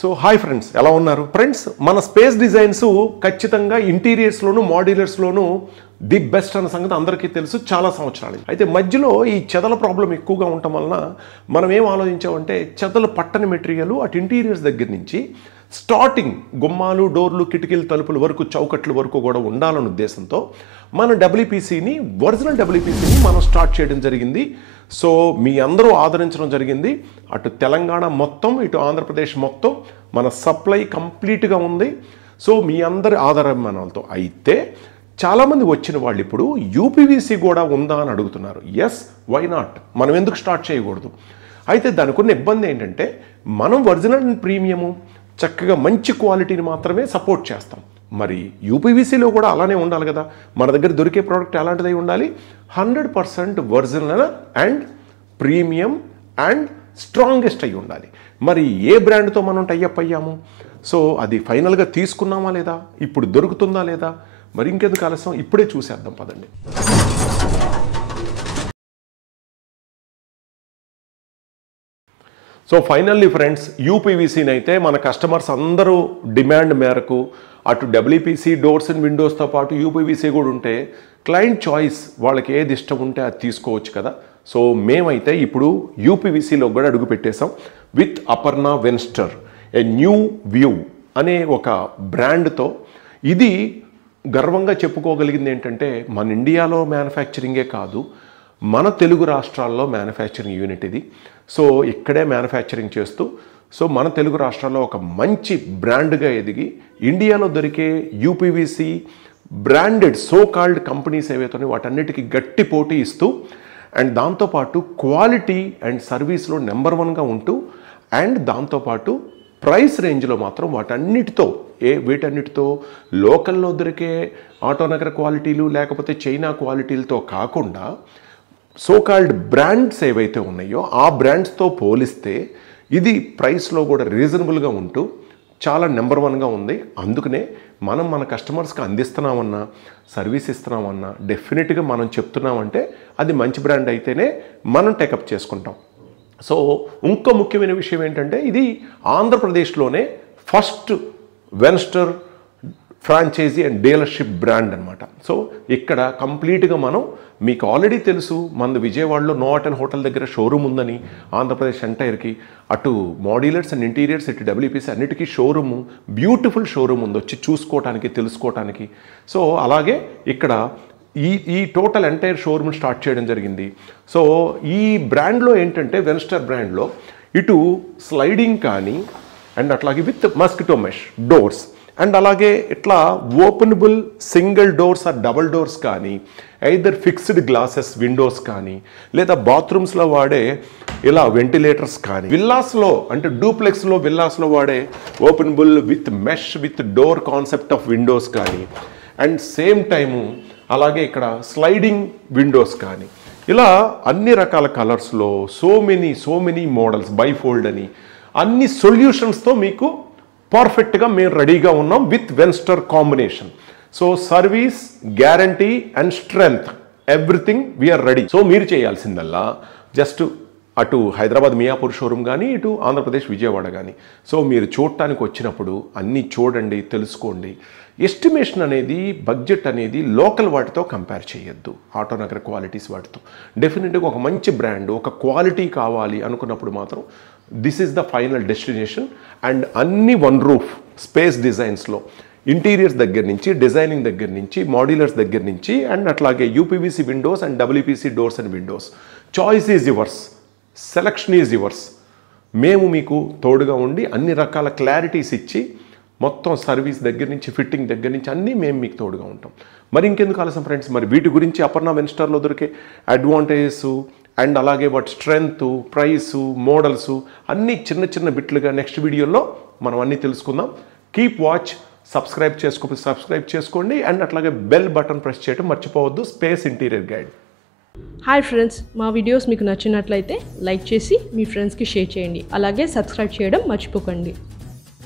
So hi friends, ఎలా ఉన్నారు friends? మన స్పేస్ డిజైన్స్ ఖచ్చితంగా ఇంటీరియర్స్లోను మాడ్యులర్స్లోను ది బెస్ట్ అన్న సంగతి అందరికీ తెలుసు చాలా సంవత్సరాలు. అయితే మధ్యలో ఈ చెదల ప్రాబ్లం ఎక్కువగా ఉండటం వలన మనం ఏం ఆలోచించామంటే చెదలు పట్టని మెటీరియల్ అటు ఇంటీరియర్స్ దగ్గర నుంచి స్టార్టింగ్ గుమ్మాలు, డోర్లు, కిటికీలు, తలుపుల వరకు, చౌకట్ల వరకు కూడా ఉండాలనే ఉద్దేశంతో మన డబ్ల్యూపీసీని, ఒరిజినల్ డబ్ల్యూపీసీని మనం స్టార్ట్ చేయడం జరిగింది. సో మీ అందరూ ఆదరించడం జరిగింది. అటు తెలంగాణ మొత్తం, ఇటు ఆంధ్రప్రదేశ్ మొత్తం మన సప్లై కంప్లీట్గా ఉంది. సో మీ అందరి ఆదరాభిమానాలతో. అయితే చాలామంది వచ్చిన వాళ్ళు ఇప్పుడు యూపీవీసీ కూడా ఉందా అని అడుగుతున్నారు. ఎస్, వై నాట్, మనం ఎందుకు స్టార్ట్ చేయకూడదు? అయితే దానికి ఉన్న ఇబ్బంది ఏంటంటే మనం ఒరిజినల్ ప్రీమియము చక్కగా మంచి క్వాలిటీని మాత్రమే సపోర్ట్ చేస్తాం. మరి యూపీవీసీలో కూడా అలానే ఉండాలి కదా. మన దగ్గర దొరికే ప్రోడక్ట్ ఎలాంటిదై ఉండాలి? 100% original and premium and strongest అయి ఉండాలి. మరి ఏ బ్రాండ్తో మనం టైఅప్ అయ్యాము? సో అది ఫైనల్గా తీసుకున్నామా లేదా, ఇప్పుడు దొరుకుతుందా లేదా, మరి ఇంకెందుకు ఆలస్యం, ఇప్పుడే చూసేద్దాం పదండి. సో ఫైనల్లీ ఫ్రెండ్స్, యూపీవీసీని అయితే మన కస్టమర్స్ అందరూ డిమాండ్ మేరకు అటు డబ్ల్యూపీసీ డోర్స్ అండ్ విండోస్తో పాటు యూపీవీసీ కూడా ఉంటే క్లయింట్ చాయిస్, వాళ్ళకి ఏది ఇష్టం ఉంటే అది తీసుకోవచ్చు కదా. సో మేమైతే ఇప్పుడు యూపీవీసీలో కూడా అడుగు పెట్టేశాం with Aparna Venster a new view అనే ఒక బ్రాండ్తో. ఇది గర్వంగా చెప్పుకోగలిగింది ఏంటంటే మన ఇండియాలో మ్యానుఫ్యాక్చరింగే కాదు, మన తెలుగు రాష్ట్రాల్లో మ్యానుఫ్యాక్చరింగ్ యూనిట్ ఇది. సో ఇక్కడే మ్యానుఫ్యాక్చరింగ్ చేస్తూ సో మన తెలుగు రాష్ట్రాల్లో ఒక మంచి బ్రాండ్గా ఎదిగి ఇండియాలో దొరికే UPVC branded so called companies ఏవైతే వాటన్నిటికీ గట్టి పోటీ ఇస్తూ అండ్ దాంతోపాటు క్వాలిటీ అండ్ సర్వీస్లో నెంబర్ 1గా ఉంటూ అండ్ దాంతోపాటు ప్రైస్ రేంజ్లో మాత్రం వీటన్నిటితో లోకల్లో దొరికే ఆటోనగర్ క్వాలిటీలు లేకపోతే చైనా క్వాలిటీలతో కాకుండా సో కాల్డ్ బ్రాండ్స్ ఏవైతే ఉన్నాయో ఆ బ్రాండ్స్తో పోలిస్తే ఇది ప్రైస్లో కూడా రీజనబుల్గా ఉంటూ చాలా నెంబర్ 1గా ఉంది. అందుకనే మనం మన కస్టమర్స్కి అందిస్తున్నామన్నా, సర్వీస్ ఇస్తున్నామన్నా డెఫినెట్గా మనం చెప్తున్నామంటే అది మంచి బ్రాండ్ అయితేనే మనం టేకప్ చేసుకుంటాం. సో ఇంకో ముఖ్యమైన విషయం ఏంటంటే ఇది ఆంధ్రప్రదేశ్లోనే first Venster franchise and dealership brand అనమాట. సో ఇక్కడ కంప్లీట్గా మనం, మీకు ఆల్రెడీ తెలుసు మనది విజయవాడలో నోట్ అండ్ హోటల్ దగ్గర షోరూమ్ ఉందని, ఆంధ్రప్రదేశ్ ఎంటైర్కి అటు మాడ్యులర్స్ అండ్ ఇంటీరియర్స్ ఇటు డబ్ల్యూపీసీ అన్నిటికీ షోరూము, బ్యూటిఫుల్ షోరూమ్ ఉంది వచ్చి చూసుకోవటానికి, తెలుసుకోవటానికి. సో అలాగే ఇక్కడ ఈ టోటల్ ఎంటైర్ షోరూమ్ స్టార్ట్ చేయడం జరిగింది. సో ఈ బ్రాండ్లో ఏంటంటే వెన్స్టర్ బ్రాండ్లో ఇటు స్లైడింగ్ కానీ అండ్ అట్లాగే with mosquito mesh doors and అలాగే ఇట్లా openable single doors or double doors కానీ, ఐదర్ ఫిక్స్డ్ గ్లాసెస్ విండోస్ కానీ, లేదా బాత్రూమ్స్లో వాడే ఇలా వెంటిలేటర్స్ కానీ, విల్లాస్లో అంటే డూప్లెక్స్లో విల్లాస్లో వాడే openable with mesh with door concept of Windows కానీ అండ్ సేమ్ టైము అలాగే ఇక్కడ స్లైడింగ్ విండోస్ కానీ, ఇలా అన్ని రకాల కలర్స్లో సో మెనీ మోడల్స్, బైఫోల్డ్ అని అన్ని సొల్యూషన్స్తో మీకు పర్ఫెక్ట్గా మేము రెడీగా ఉన్నాం with Venster combination. So service, guarantee and strength, everything we're ready. So మీరు చేయాల్సిందల్లా జస్ట్ అటు హైదరాబాద్ మియాపూర్ షోరూమ్ కానీ, ఇటు ఆంధ్రప్రదేశ్ విజయవాడ కానీ, సో మీరు చూడటానికి వచ్చినప్పుడు అన్నీ చూడండి, తెలుసుకోండి. ఎస్టిమేషన్ అనేది, బడ్జెట్ అనేది లోకల్ వాటితో కంపేర్ చేయొద్దు, ఆటోనగర్ క్వాలిటీస్ వాటితో. డెఫినెట్గా ఒక మంచి బ్రాండ్, ఒక క్వాలిటీ కావాలి అనుకున్నప్పుడు మాత్రం this is the final destination. And అన్ని వన్ రూఫ్ స్పేస్ డిజైన్స్లో ఇంటీరియర్స్ దగ్గర నుంచి, డిజైనింగ్ దగ్గర నుంచి, మాడ్యులర్స్ దగ్గర నుంచి అండ్ అట్లాగే UPVC Windows and WPC doors and Windows, choice is yours, selection is yours. మేము మీకు తోడుగా ఉండి అన్ని రకాల క్లారిటీస్ ఇచ్చి మొత్తం సర్వీస్ దగ్గర నుంచి, ఫిట్టింగ్ దగ్గర నుంచి అన్నీ మేము మీకు తోడుగా ఉంటాం. మరి ఇంకెందుకు ఆలస్యం ఫ్రెండ్స్, మరి వీటి గురించి అపర్ణ వెన్స్టర్లో దొరికే అడ్వాంటేజెస్ అండ్ అలాగే వాటి స్ట్రెంగ్త్, ప్రైసు, మోడల్స్ అన్నీ చిన్న బిట్లుగా నెక్స్ట్ వీడియోలో మనం అన్నీ తెలుసుకుందాం. కీప్ వాచ్, సబ్స్క్రైబ్ చేసుకోండి అండ్ అట్లాగే బెల్ బటన్ ప్రెస్ చేయడం మర్చిపోవద్దు. Space interior guide. Hi friends, మా వీడియోస్ మీకు నచ్చినట్లయితే లైక్ చేసి మీ ఫ్రెండ్స్కి షేర్ చేయండి. అలాగే సబ్స్క్రైబ్ చేయడం మర్చిపోకండి.